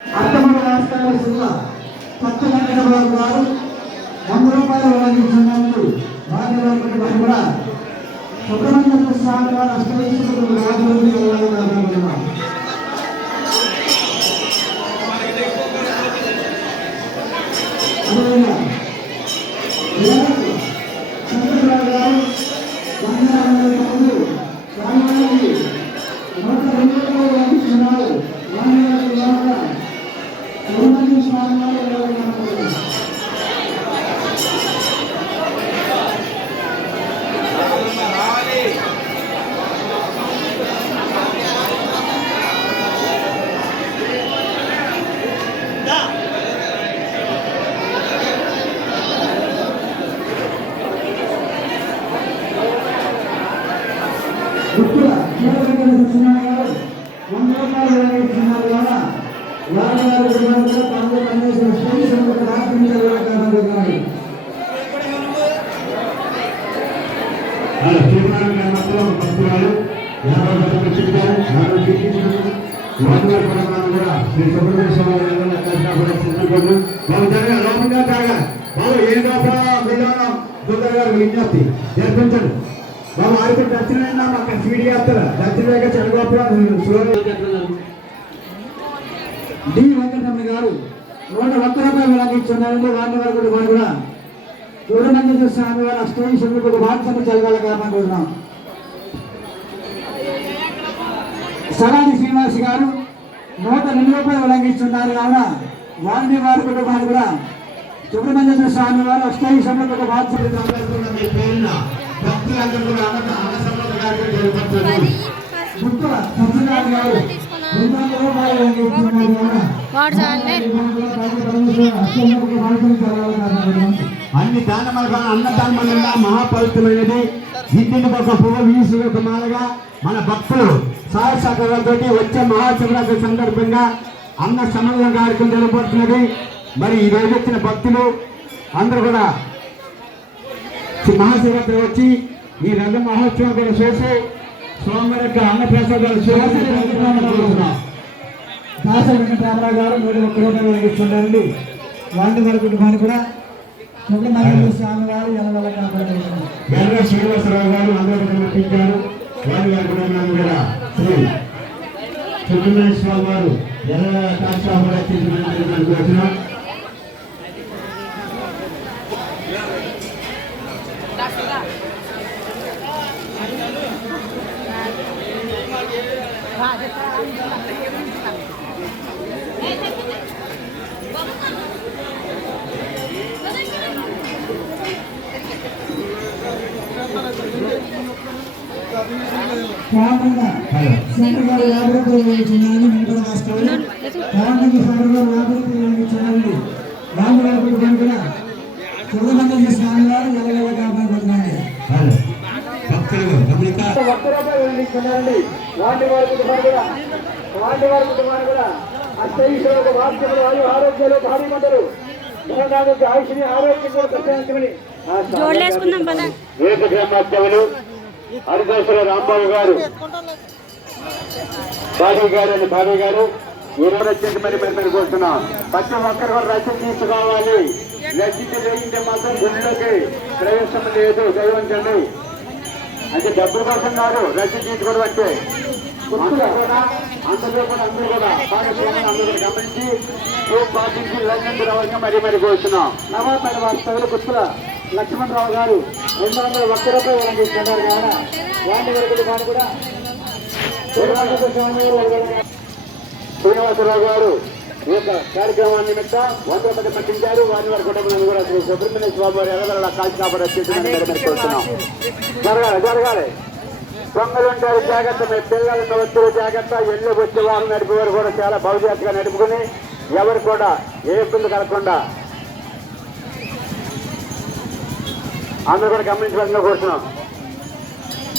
అర్థమని రాష్ట్రాల జిల్లా సత్యనారాయణ గారు 100 రూపాయలు వినియోగించినందుకు వారి కూడా సుబ్రహ్మణ్య స్వామి వారు అష్టైశ్వర్యులు రాజులు ఇవ్వాలనుకుంటున్నాం. చంద్రబాబు గారు 100 స్వామివారికి 102 రూపాయలు వినియోగించున్నారు. సుబ్రహ్మణ్య స్వామి వారు ఇవ్వాలనుకుంటున్నాం. గుర్తుల జీవనగర సత్యనారాయణ గారు 100 రూపాయలు వినియోగించున్నారు. వారి కుటుంబంలో పనులు పనిచేసిన స్టేషన్ రాష్ట్రీయ విజ్ఞప్తి జరిపించండి. బాబు ఆడికి దర్శనం మాకు స్వీడ్ చేస్తారా దర్శనం లేక డి వెంకటరమణ గారు 101 రూపాయలు వినియోగించున్నారండి. వారిని వారు కూడా సుబ్రహ్మణ్య స్వామి వారు అష్టైశ్వర్యులకు ఒక వాట్సాప్ చదవాలి కారణం. సరాది శ్రీనివాస్ గారు 102 రూపాయలు వినియోగించున్నారు. కావున వారిని వారి కుటుంబాన్ని కూడా సుబ్రహ్మణ్య స్వామి వారు అష్టైశ్వర్యులకు ఒక వాట్సాప్ అన్ని దానములుగా అన్నదానములుగా మహాపవిత్రమైనది. ఇంటికి ఒక పువ్వు వీసు ఒక మాలగా మన భక్తులు సహాయ సహకారాలతో వచ్చే మహాశివరాత్రి సందర్భంగా అన్న సమన్వయ కార్యక్రమం జరగబడుతున్నది. మరి ఈ రోజు వచ్చిన భక్తులు అందరూ కూడా మహాశివరాత్రి వచ్చి ఈ రథ మహోత్సవం కూడా చేసి స్వామివారి యొక్క అన్నప్రసాదాలు దాస వెంకటరామరావు గారు 101 రూపాయలు వినియోగిస్తున్నారండి. వారిని వారి కుటుంబాన్ని కూడా సుబ్రహ్మణ్య స్వామి వారు ఎలవల కాపాడుతున్నారు. శ్రీనివాసరావు గారు అందరూ సమర్పించారు. వారి వారి కుటుంబాన్ని కూడా శ్రీ సుబ్రహ్మణ్య స్వామి వారు ఎలవల కాపాడుతున్నారు. వచ్చిన సుబ్రహ్మణ్య స్వామి వారు ఎలగల కాపాడుతున్నారండి. వాటి వారి కుటుంబాన్ని కూడా అష్టైశ్వర్యులకు వార్తలు వాయు ఆరోగ్యాలు భారీ మంటలు ఆయుష్ని ఆరోగ్యం కూడా ప్రత్యేకమని ఏకగ్రామాత్యములు హరిదాసుల రాంబాబు గారు బాబీ గారు ఈరోజు వచ్చేసి మరి కోరుతున్నాం. ప్రతి ఒక్కరు కూడా రసీదు తీసుకోవాలి. రసీదు లేకుంటే మాత్రం గుడిలోకి ప్రవేశం లేదు. దైవంచండి అంటే డబ్బుల కోసం కాదు రసీదు తీసుకోవడం అంటే అందరూ కూడా భాగస్వామ్యం అందరూ గమనించి పాటించి లగ్నం రావాలని మరి కోరుతున్నాం. నవాపేట వాస్తవులు గుర్తుల లక్ష్మణరావు గారు 201 రూపాయలు వినియోగిస్తున్నారు. కావున వాటి వరకు వారు కూడా శ్రీనివాసరావు గారు ఈ యొక్క కార్యక్రమాన్ని నిమిత్తం 100 మంది పట్టించారు. వారి వారి కుటుంబాన్ని కూడా సుబ్రహ్మణ్య స్వామి వారు ఎలవల కాల్చి కాపాడుతున్నారని జరగాలి. దొంగలు ఉంటారు జాగ్రత్త. మీ పిల్లలను వచ్చే జాగ్రత్త. ఎల్లు వచ్చే వారు నడిపేవారు కూడా చాలా భవిష్యత్తుగా నడుపుకుని ఎవరు కూడా ఏ ఇబ్బంది కలగకుండా అందరూ కూడా గమనించవలసిన కోరుతున్నాం.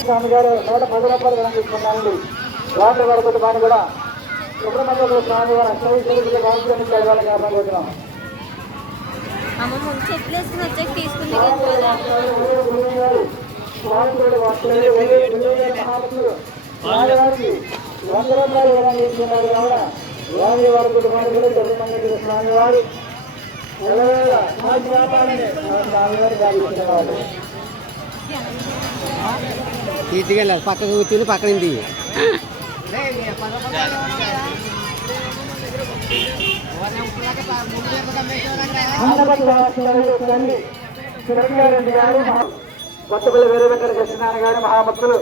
స్వామి గారు 110 రూపాయలు వినియోగిస్తున్నారండి. వాటి వరకు వారిని కూడా సుబ్రహ్మణ్య స్వామి వారు అష్టైశ్వర్యులకు బాధ్యతలు చదవాలి కాపాడుతున్నాం. వారికి 100 రూపాయలు వినియోగిస్తున్నారు. కావున వారి వారి కుటుంబాలు తొమ్మిది స్వామివారు స్వామివారు గారు తీసుకెళ్ళాలి పక్కకు కూర్చుని పక్కన దిగి కొత్తపల్లి వేరే వెంకట కృష్ణనారాయణ గారు మహాభక్తులు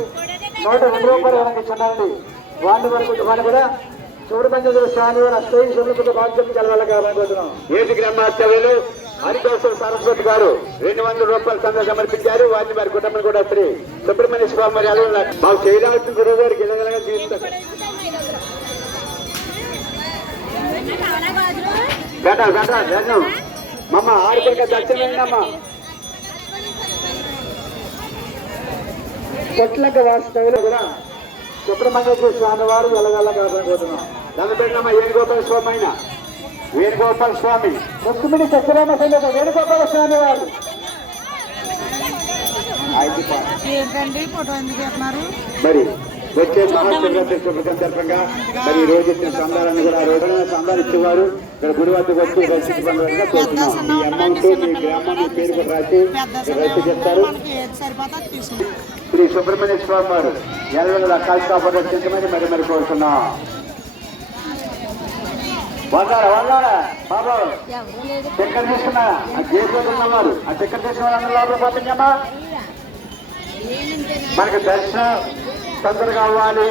102 రూపాయలు వెనకించండి. వాటి వరకు కూడా చూడమంజుల స్వామివారు అష్టై శుభ్రత బాధ్యత కలవాలి కాబోతున్నాం. ఏటి గ్రామాచార్యులు హరికోసం సరస్వతి గారు 200 రూపాయలు సంద సమర్పించారు. వారిని వారి కుటుంబం కూడా శ్రీ సుబ్రహ్మణ్య స్వామి వారి అలవాటు మాకు చేయడానికి గురువు గారికి ఇళ్ళగలగా జీవిస్తారు. మమ్మ ఆరుపడిక దర్శనమ్మా కొట్లక వాస్తవులు కూడా సుబ్రహ్మణ్య స్వామి వారు వెళ్ళగల కాబోతున్నాం. దాని పెట్టినమ్మా వేణుగోపాల స్వామి అయిన వేణుగోపాల స్వామి ముఖ్యమంత్రి సత్యరామ సమేత వేణుగోపాల స్వామి వారు మరి వచ్చే మహాశివరాత్రి సందర్భంగా మరి ఈ రోజు ఇచ్చిన సందాలను కూడా రోజున సందాలు ఇచ్చేవారు ఇక్కడ గుడివారికి వచ్చి రక్షించబడిగా కోరుతున్నాం. మీ అమౌంట్ మీ గ్రామం మీ పేరు కూడా రాసి రైతు చెప్తారు. శ్రీ సుబ్రహ్మణ్య స్వామి వారు ఎల్లవేళ కాల్చి కాపాడించమని మరి మరి కోరుతున్నాం. వందారా బాబు చక్కెర తీసుకున్నా ఆ జేబులో ఉన్నవారు ఆ చక్కెర తీసుకున్న వాళ్ళందరూ లోపల పంపించమ్మా. మనకు దర్శనం తొందరగా అవ్వాలి.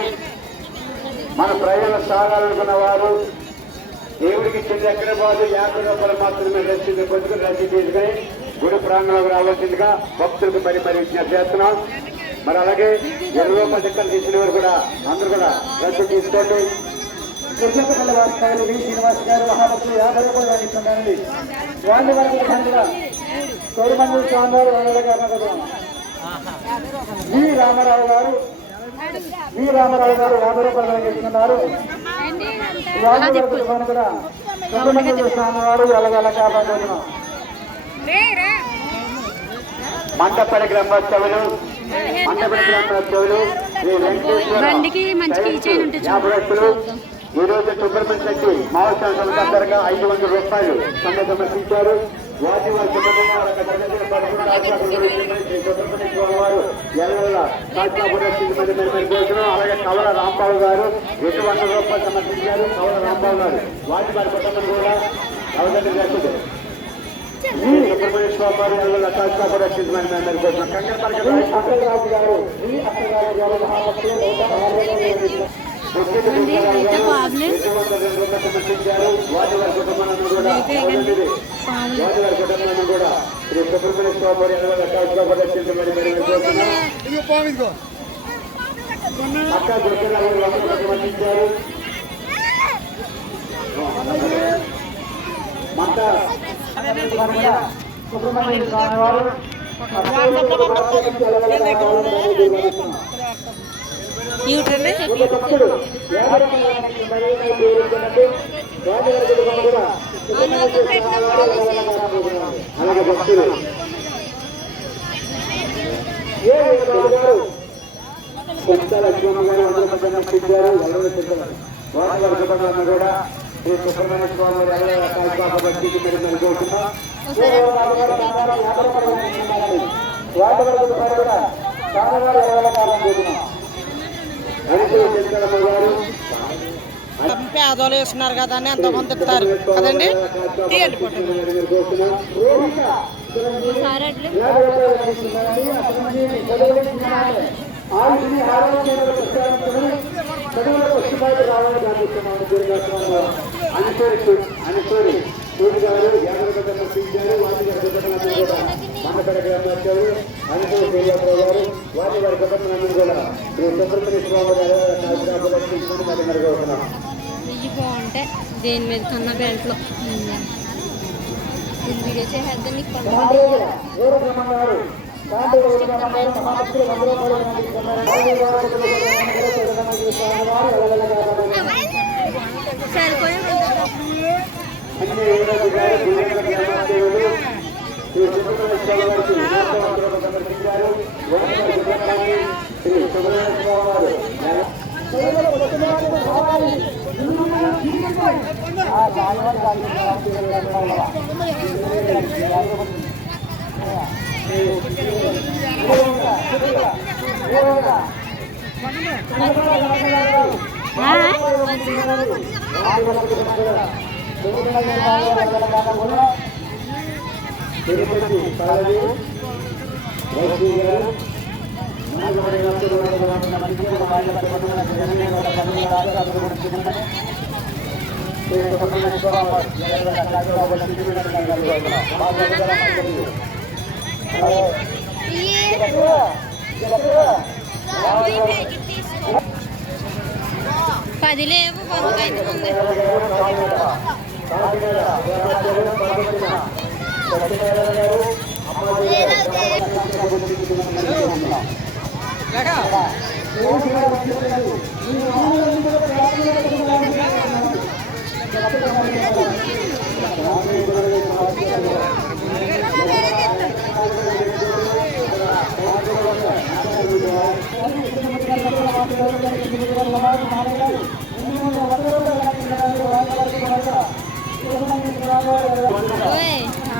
మన ప్రయాణం సాగాలనుకున్న వారు దేవుడికి చెంది ఎక్కడ పోదు 50 రూపాయలు మాత్రమే రసీదు పొందుకుని రసీదు తీసుకుని గుడి ప్రాంగణంలోకి రావాల్సిందిగా భక్తులకు మరి విజ్ఞప్తి చేస్తున్నాం. మరి అలాగే 20 రూపాయలు చక్కెర తీసిన వారు కూడా అందరూ కూడా రసీదు తీసుకోండి. కృష్ణపల్లి వాస్తవాలు వి శ్రీనివాస్ గారు మహాభక్తులు 50 రూపాయలు ఇస్తున్నారండి. వాళ్ళ వరకు గౌరవంగా స్వామివారు వి రామారావు గారు 50 రూపాయలు ఇస్తున్నారు. వాళ్ళ వరకు కూడా గౌరవంగా స్వామివారు ఎలాగల కాపాడుతున్నాం. మండపల్లి గ్రామోత్సవులు శ్రీ వెంకటేశ్వర 50 ఈ రోజు సుబ్రహ్మణ్య శెట్టి మహోత్సవం సందర్భంగా 500 రూపాయలు సమర్పించారు. వాటి వారి సుబ్రహ్మణ్య వారు అలాగే కవల రాంబాబు గారు 200 రూపాయలు సమర్పించారు. కవల రాంబాబు గారు వాటి వారి కుటుంబం కూడా అవసరం చేస్తుంది. సుబ్రహ్మణ్య స్వామి వారు ఎల్లవేళ కాపాడించమని మేము కోరుతున్నాం. కంకరరాజు గారు వాటి వారి కుటుంబాలను కూడా శ్రీ సుబ్రహ్మణ్య స్వామి వారి ఎల్లవేళ కాపాడించమని మేము కోరుతున్నాం. అక్క దుర్గరాజు సమర్పించారు. మంట సుబ్రహ్మణ్య స్వామి వారు భక్తుడు అలాగే భక్తులు కొత్త లక్ష్మణ గారు అందరూ పంపించారు. వారి వారి కుటుంబాలను కూడా శ్రీ సుబ్రహ్మణ్య స్వామి వారి కాపాడించి మరి కోరుతున్నాం. వాటి వరకు కూడా స్వామివారు ఎలాగల కాలం కోరుతున్నాం. పేదోళ్ళు వేస్తున్నారు కదా అని ఎంతమంది ఇస్తారు కదండి. తీయండి అనుసూరి సూర్య గారు 50 రూపాయలు సమర్పించారు. వాటి వారి కుటుంబాలను కూడా మండపేట గ్రామాచార్యులు అనుసూరి శ్రీనివాసరావు గారు వాటి వారి కుటుంబాలను కూడా శ్రీ సుబ్రహ్మణ్య స్వామి గారు మరి మరిగొడుతున్నాం. బాగుంటే దేని మీద కన్నా బెల్ట్లో వీడియో చేసేద్దాం. సరిపోయి పది లేవు వంకాయ ఉంది.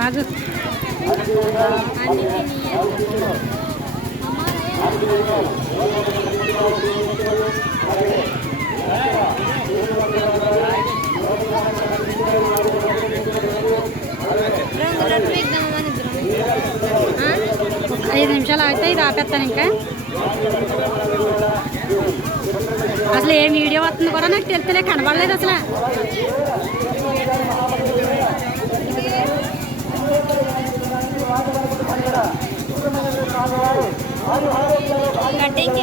ఆగు ఒక 5 నిమిషాలు ఆగితే ఇది ఆపేస్తాను. ఇంకా అసలు ఏ వీడియో వస్తుంది కూడా నాకు తెలుస్తలే, కనబడలేదు అసలు. కటింగ్